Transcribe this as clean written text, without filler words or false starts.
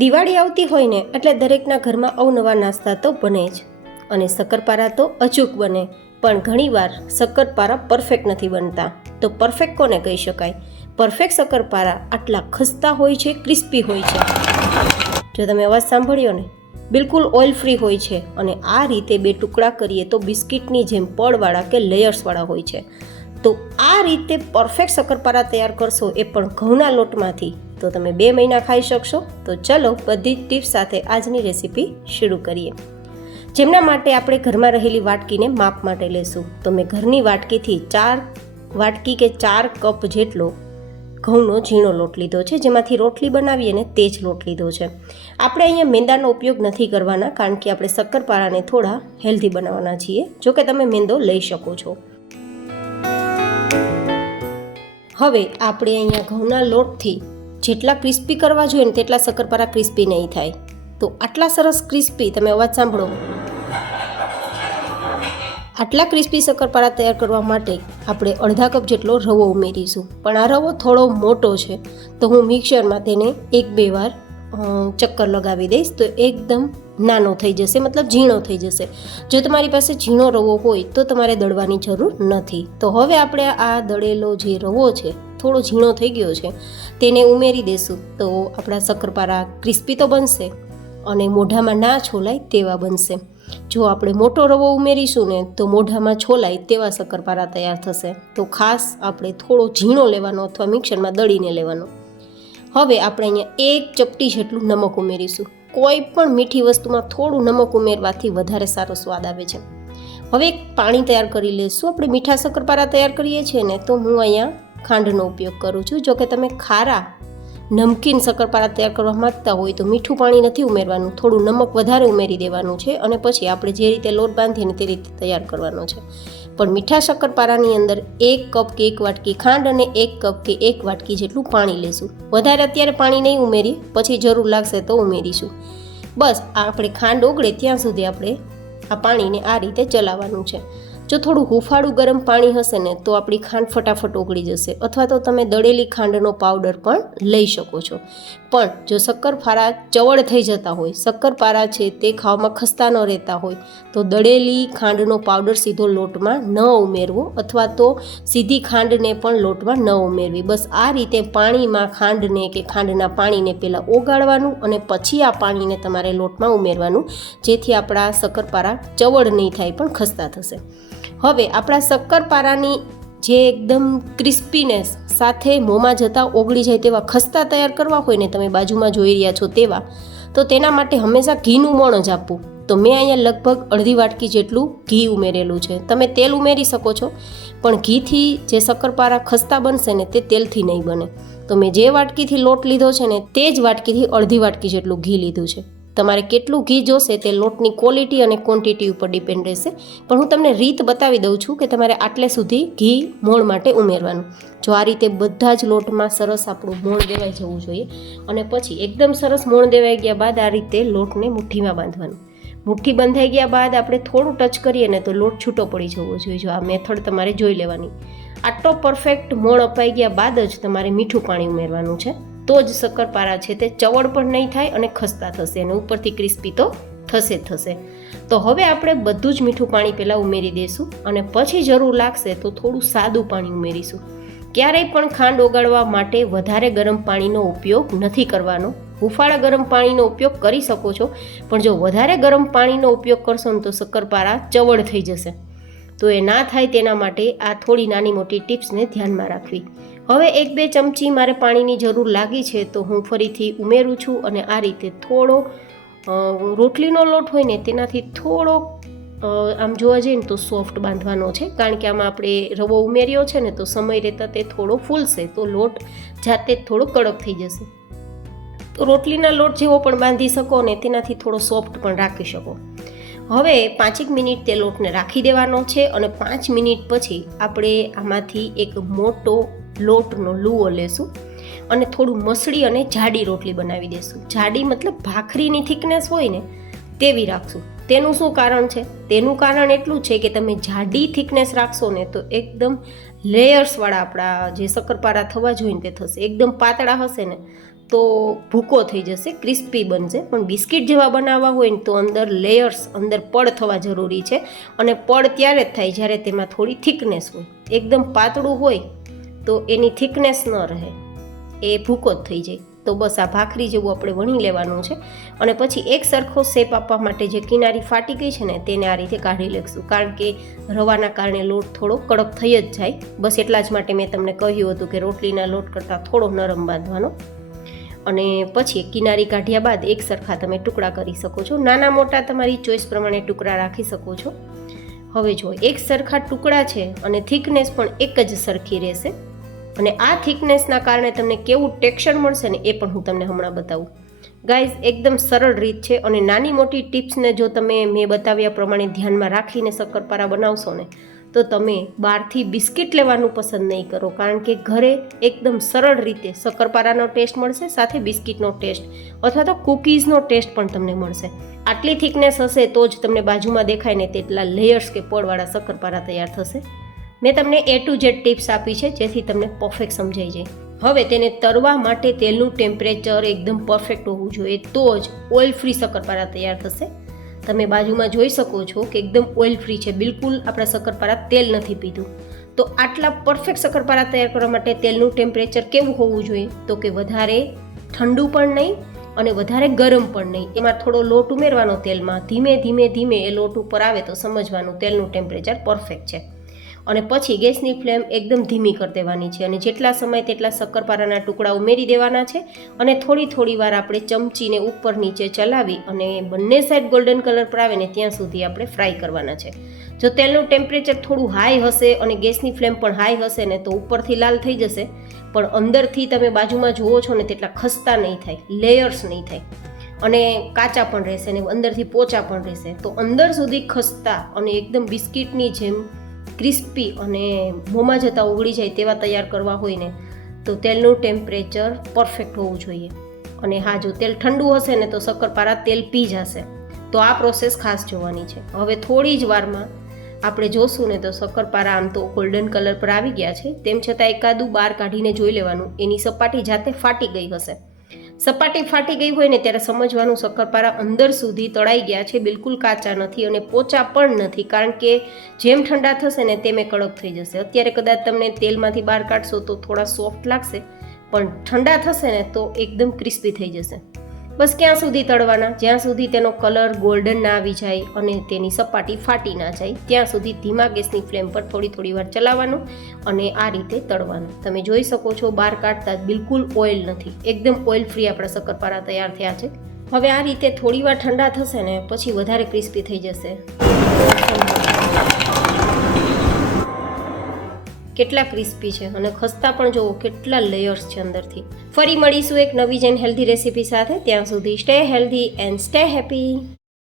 દિવાળી આવતી હોય ને એટલે દરેકના ઘરમાં અવનવા નાસ્તા તો બને જ, અને શક્કરપારા તો અચૂક બને. પણ ઘણીવાર શક્કરપારા પરફેક્ટ નથી બનતા. તો પરફેક્ટ કોને કહી શકાય? પરફેક્ટ શક્કરપારા આટલા ખસ્તા હોય છે, ક્રિસ્પી હોય છે. જો તમે અવાજ સાંભળ્યો ને, બિલકુલ ઓઇલ ફ્રી હોય છે, અને આ રીતે બે ટુકડા કરીએ તો બિસ્કિટની જેમ પડવાળા કે લેયર્સવાળા હોય છે. તો આ રીતે પરફેક્ટ શક્કરપારા તૈયાર કરશો, એ પણ ઘઉંના લોટમાંથી, તો તમે 2 મહિના ખાઈ શકશો. તો ચલો બધી જ ટિપ્સ સાથે આજની રેસીપી શરૂ કરીએ. જેમના માટે આપણે ઘરમાં રહેલી વાટકીને માપ માટે લેશું. તો મેં ઘરની વાટકીથી 4 વાટકી કે 4 કપ જેટલો ઘઉંનો ઝીણો લોટ લીધો છે, જેમાંથી રોટલી બનાવીએ ને તે જ લોટ લીધો છે. આપણે અહીંયા મેંદાનો ઉપયોગ નથી કરવાના, કારણ કે આપણે શક્કરપારાને થોડા હેલ્ધી બનાવવાના છીએ. જોકે તમે મેંદો લઈ શકો છો. હવે આપણે અહીંયા ઘઉંના લોટથી જેટલા ક્રિસ્પી કરવા જોઈએ ને તેટલા શક્કરપારા ક્રિસ્પી નહીં થાય. તો આટલા સરસ ક્રિસ્પી, તમે અવાજ સાંભળો, આટલા ક્રિસ્પી શક્કરપારા તૈયાર કરવા માટે આપણે અડધા કપ જેટલો રવો ઉમેરીશું. પણ આ રવો થોડો મોટો છે, તો હું મિક્સરમાં તેને 1-2 વાર ચક્કર લગાવી દઈશ, તો એકદમ નાનો થઈ જશે, મતલબ ઝીણો થઈ જશે. જો તમારી પાસે ઝીણો રવો હોય તો તમારે દળવાની જરૂર નથી. તો હવે આપણે આ દળેલો જે રવો છે, થોડો ઝીણો થઈ ગયો છે, તેને ઉમેરી દઈશું. તો આપણા શક્કરપારા ક્રિસ્પી તો બનશે અને મોઢામાં ના છોલાય તેવા બનશે. જો આપણે મોટો રવો ઉમેરીશું ને તો મોઢામાં છોલાય તેવા શક્કરપારા તૈયાર થશે. તો ખાસ આપણે થોડો ઝીણો લેવાનો અથવા મિક્સરમાં દળીને લેવાનો. હવે આપણે અહીંયા 1 ચપટી જેટલું નમક ઉમેરીશું. કોઈ પણ મીઠી વસ્તુમાં થોડું નમક ઉમેરવાથી વધારે સારો સ્વાદ આવે છે. હવે એક પાણી તૈયાર કરી લઈશું. આપણે મીઠા શક્કરપારા તૈયાર કરીએ છીએ ને, તો હું અહીંયા ખાંડનો ઉપયોગ કરું છું. જો કે તમે ખારા નમકીન શક્કરપારા તૈયાર કરવા માંગતા હોય તો મીઠું પાણી નથી ઉમેરવાનું, થોડું નમક વધારે ઉમેરી દેવાનું છે, અને પછી આપણે જે રીતે લોટ બાંધીને તે રીતે તૈયાર કરવાનો છે. પણ મીઠા શક્કરપારાની અંદર 1 કપ કે 1 વાટકી ખાંડ અને 1 કપ કે 1 વાટકી જેટલું પાણી લેશું. વધારે અત્યારે પાણી નહીં ઉમેરીએ, પછી જરૂર લાગશે તો ઉમેરીશું. બસ આપણે ખાંડ ઓગળે ત્યાં સુધી આપણે આ પાણીને આ રીતે ચલાવવાનું છે. જો થોડું હુંફાળું ગરમ પાણી હશે ને તો આપણી ખાંડ ફટાફટ ઓગળી જશે, અથવા તો તમે દળેલી ખાંડનો પાવડર પણ લઈ શકો છો. પણ જો શક્કરપારા ચવડ થઈ જતા હોય, શક્કરપારા છે તે ખાવામાં ખસ્તા ન રહેતા હોય, તો દળેલી ખાંડનો પાવડર સીધો લોટમાં ન ઉમેરવો, અથવા તો સીધી ખાંડને પણ લોટમાં ન ઉમેરવી. બસ આ રીતે પાણીમાં ખાંડને કે ખાંડના પાણીને પહેલાં ઓગાળવાનું, અને પછી આ પાણીને તમારે લોટમાં ઉમેરવાનું, જેથી આપણા શક્કરપારા ચવડ નહીં થાય પણ ખસ્તા થશે. હવે આપણા શક્કરપારાની જે એકદમ ક્રિસ્પીનેસ સાથે મોંમાં જતાં ઓગળી જાય તેવા ખસ્તા તૈયાર કરવા હોય ને, તમે બાજુમાં જોઈ રહ્યા છો તેવા, તો તેના માટે હંમેશા ઘીનું મોણ જ આપવું. તો મેં અહીંયા લગભગ અડધી વાટકી જેટલું ઘી ઉમેરેલું છે. તમે તેલ ઉમેરી શકો છો, પણ ઘીથી જે શક્કરપારા ખસ્તા બનશે ને તે તેલથી નહીં બને. તો મેં જે વાટકીથી લોટ લીધો છે ને તે જ વાટકીથી અડધી વાટકી જેટલું ઘી લીધું છે. તમારે કેટલું ઘી જોશે તે લોટની ક્વોલિટી અને ક્વોન્ટિટી ઉપર ડિપેન્ડ રહેશે. પણ હું તમને રીત બતાવી દઉં છું કે તમારે આટલે સુધી ઘી મોણ માટે ઉમેરવાનું. જો આ રીતે બધા જ લોટમાં સરસ આપણું મોણ દેવાઈ જવું જોઈએ, અને પછી એકદમ સરસ મોણ દેવાઈ ગયા બાદ આ રીતે લોટને મુઠ્ઠીમાં બાંધવાનું. મુઠ્ઠી બંધાઈ ગયા બાદ આપણે થોડું ટચ કરીએ ને તો લોટ છૂટો પડી જવો જોઈએ. જો આ મેથડ તમારે જોઈ લેવાની. આટલો પરફેક્ટ મોણ અપાઈ ગયા બાદ જ તમારે મીઠું પાણી ઉમેરવાનું છે. તો જ શક્કરપારા છે તે ચવડ પણ નહીં થાય અને ખસ્તા થશે, અને ઉપરથી ક્રિસ્પી તો થશે જ થશે. તો હવે આપણે બધું જ મીઠું પાણી પહેલાં ઉમેરી દઈશું, અને પછી જરૂર લાગશે તો થોડું સાદું પાણી ઉમેરીશું. ક્યારેય પણ ખાંડ ઓગાળવા માટે વધારે ગરમ પાણીનો ઉપયોગ નથી કરવાનો. હુંફાળા ગરમ પાણીનો ઉપયોગ કરી શકો છો, પણ જો વધારે ગરમ પાણીનો ઉપયોગ કરશો ને તો શક્કરપારા ચવડ થઈ જશે. તો એ ના થાય તેના માટે આ થોડી નાની મોટી ટિપ્સને ધ્યાનમાં રાખવી. હવે 1-2 ચમચી મારે પાણીની જરૂર લાગી છે, તો હું ફરીથી ઉમેરું છું, અને આ રીતે થોડો રોટલીનો લોટ હોય ને તેનાથી થોડો આમ જોવા જઈએ ને તો સોફ્ટ બાંધવાનો છે, કારણ કે આમાં આપણે રવો ઉમેર્યો છે ને, તો સમય રહેતા તે થોડો ફૂલશે, તો લોટ જાતે જ થોડો કડક થઈ જશે. તો રોટલીના લોટ જેવો પણ બાંધી શકો ને તેનાથી થોડો સોફ્ટ પણ રાખી શકો. હવે 5 મિનિટ તે લોટને રાખી દેવાનો છે, અને 5 મિનિટ પછી આપણે આમાંથી એક મોટો લોટનો લૂવો લેશું, અને થોડું મસળી અને જાડી રોટલી બનાવી દઈશું. જાડી મતલબ ભાખરીની થિકનેસ હોય ને તેવી રાખશું. તેનું શું કારણ છે? તેનું કારણ એટલું છે કે તમે જાડી થિકનેસ રાખશો ને તો એકદમ લેયર્સવાળા આપણા જે શક્કરપારા થવા જોઈએ તે થશે. એકદમ પાતળા હશે ને તો ભૂકો થઈ જશે, ક્રિસ્પી બનશે. પણ બિસ્કિટ જેવા બનાવવા હોય ને તો અંદર લેયર્સ, અંદર પડ થવા જરૂરી છે. અને પડ ત્યારે જ થાય જ્યારે તેમાં થોડી થિકનેસ હોય. એકદમ પાતળું હોય તો એની થિકનેસ ન રહે, એ ભૂકો જ થઈ જાય. તો બસ આ ભાખરી જેવું આપણે વણી લેવાનું છે. અને પછી એક સરખો શેપ આપવા માટે જે કિનારી ફાટી ગઈ છે ને તેને આ રીતે કાઢી લેશું, કારણ કે રવાના કારણે લોટ થોડો કડક થઈ જ જાય. બસ એટલા જ માટે મેં તમને કહ્યું હતું કે રોટલીના લોટ કરતાં થોડો નરમ બાંધવાનો. અને પછી કિનારી કાઢ્યા બાદ એક સરખા તમે ટુકડા કરી શકો છો. નાના મોટા તમારી ચોઈસ પ્રમાણે ટુકડા રાખી શકો છો. હવે જો એક સરખા ટુકડા છે અને થિકનેસ પણ એક જ સરખી રહેશે. અને આ થિકનેસના કારણે તમને કેવું ટેક્સચર મળશે ને એ પણ હું તમને હમણાં બતાવું. ગાઈઝ, એકદમ સરળ રીત છે. અને નાની મોટી ટિપ્સને જો તમે મેં બતાવ્યા પ્રમાણે ધ્યાનમાં રાખીને શક્કરપારા બનાવશો ને તો તમે બહારથી બિસ્કિટ લેવાનું પસંદ નહીં કરો, કારણ કે ઘરે એકદમ સરળ રીતે શક્કરપારાનો ટેસ્ટ મળશે, સાથે બિસ્કિટનો ટેસ્ટ અથવા તો કૂકીઝનો ટેસ્ટ પણ તમને મળશે. આટલી થિકનેસ હશે તો જ તમને બાજુમાં દેખાય ને તેટલા લેયર્સ કે પડવાળા શક્કરપારા તૈયાર થશે. મેં તમને A to Z ટિપ્સ આપી છે જેથી તમને પરફેક્ટ સમજાઈ જાય. હવે તેને તળવા માટે તેલનું ટેમ્પરેચર એકદમ પરફેક્ટ હોવું જોઈએ, તો જ ઓઇલ ફ્રી શક્કરપારા તૈયાર થશે. તમે બાજુમાં જોઈ શકો છો કે એકદમ ઓઇલ ફ્રી છે, બિલકુલ આપણા શક્કરપારા તેલ નથી પીધું. તો આટલા પરફેક્ટ શક્કરપારા તૈયાર કરવા માટે તેલનું ટેમ્પરેચર કેવું હોવું જોઈએ? તો કે વધારે ઠંડુ પણ નહીં અને વધારે ગરમ પણ નહીં. એમાં થોડો લોટ ઉમેરવાનો તેલમાં, ધીમે ધીમે ધીમે એ લોટ ઉપર આવે તો સમજવાનું તેલનું ટેમ્પરેચર પરફેક્ટ છે. અને પછી ગેસની ફ્લેમ એકદમ ધીમી કરી દેવાની છે. અને જેટલા સમય તેટલા શક્કરપારાના ટુકડા ઉમેરી દેવાના છે. અને થોડી થોડી વાર આપણે ચમચીને ઉપર નીચે ચલાવી અને બંને સાઈડ ગોલ્ડન કલર પર આવે ને ત્યાં સુધી આપણે ફ્રાય કરવાના છે. જો તેલનું ટેમ્પરેચર થોડું હાઈ હશે અને ગેસની ફ્લેમ પણ હાઈ હશે ને તો ઉપરથી લાલ થઈ જશે, પણ અંદરથી તમે બાજુમાં જુઓ છો ને તેટલા ખસ્તા નહીં થાય, લેયર્સ નહીં થાય અને કાચા પણ રહેશે ને અંદરથી પોચા પણ રહેશે. તો અંદર સુધી ખસ્તા અને એકદમ બિસ્કિટની જેમ ક્રિસ્પી અને મોંમાં જતાં ઓગળી જાય તેવા તૈયાર કરવા હોય ને તો તેલનું ટેમ્પરેચર પરફેક્ટ હોવું જોઈએ. અને હા, જો તેલ ઠંડુ હશે ને તો શક્કરપારા તેલ પી જશે. તો આ પ્રોસેસ ખાસ જોવાની છે. હવે થોડી જ વારમાં આપણે જોશું ને તો શક્કરપારા આમ તો ગોલ્ડન કલર પર આવી ગયા છે, તેમ છતાં એકાદું બહાર કાઢીને જોઈ લેવાનું, એની સપાટી જાતે ફાટી ગઈ હશે. સપાટી ફાટી ગઈ હોય ને ત્યારે સમજવાનું શક્કરપારા અંદર સુધી તળાઈ ગયા છે, બિલકુલ કાચા નથી અને પોચા પણ નથી, કારણ કે જેમ ઠંડા થશે ને તેમ કડક થઈ જશે. અત્યારે કદાચ તમને તેલમાંથી બહાર કાઢશો તો થોડા સોફ્ટ લાગશે, પણ ઠંડા થશે ને તો એકદમ ક્રિસ્પી થઈ જશે. બસ ક્યાં સુધી તળવાના? જ્યાં સુધી તેનો કલર ગોલ્ડન ના આવી જાય અને તેની સપાટી ફાટી ના જાય ત્યાં સુધી ધીમા ગેસની ફ્લેમ પર થોડી થોડી વાર ચલાવવાનું અને આ રીતે તળવાનું. તમે જોઈ શકો છો બહાર કાઢતા બિલકુલ ઓઇલ નથી, એકદમ ઓઇલ ફ્રી આપણા શક્કરપારા તૈયાર થયા છે. હવે આ રીતે થોડી વાર ઠંડા થશે ને પછી વધારે ક્રિસ્પી થઈ જશે. કેટલા ક્રિસ્પી છે અને ખસ્તા પણ જુઓ કેટલા લેયર્સ છે અંદરથી. ફરી મળીશું એક નવી જ હેલ્ધી રેસીપી સાથે. ત્યાં સુધી stay healthy and stay happy.